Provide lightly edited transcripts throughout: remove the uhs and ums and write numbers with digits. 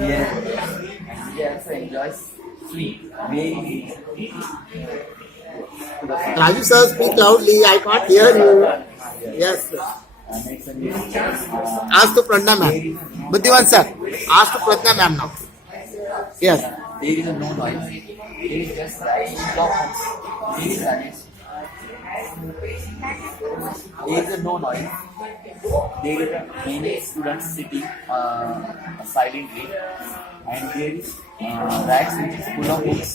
Yes. And he also enjoys sleep. Very to the fun. Raju sir, speak loudly. I can't hear you. Yes. Sir. Makes a new Ask to Pradna ma'am. Buddhiwan sir, ask to Pradna ma'am now. Yes. there is a no noise. There is just silence. There is silence. There is a no noise. There is a many students sitting silently, and there is racks which is full of books.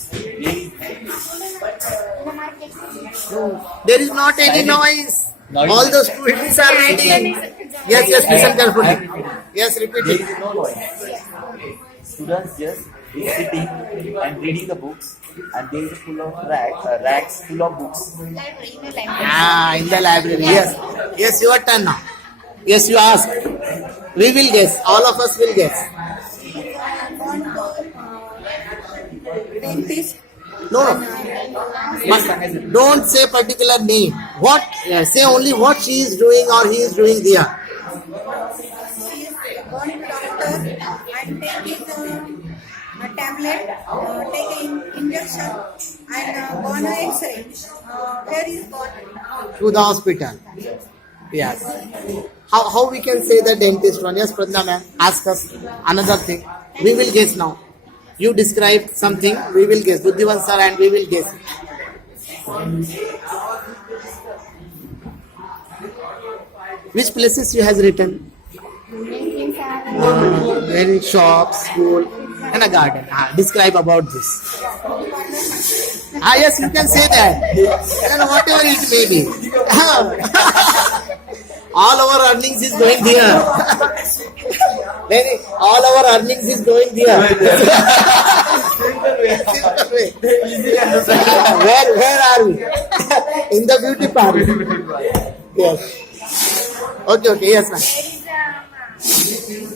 There is not any noise. Noise. All the students are reading. Yes, listen carefully. Yes, repeat There it. is no noise. Students just is sitting and reading the books, and there is full of racks full of books. Ah, in the library. Yes. Yes, your turn now. Yes, you ask. We will guess. All of us will guess. Dentist. No, no. But don't say particular name. What? Say only what she is doing or he is doing there. She is gone to doctor and take his a tablet, take an injection and gone a X-ray. Where is gone? To the hospital. Yes. How we can say the dentist one? Yes, Pradna ma'am. Ask us another thing. We will guess now. You describe something, we will guess. Buddhivan sir and we will guess. Which places you has written? Very shop, school, and a garden. Describe about this. Yes, you can say that. And whatever it may be. All our earnings is going there. All our earnings is going there. Simple way. Where are we? In the beauty parlor. Yes. Okay, yes, ma'am. There is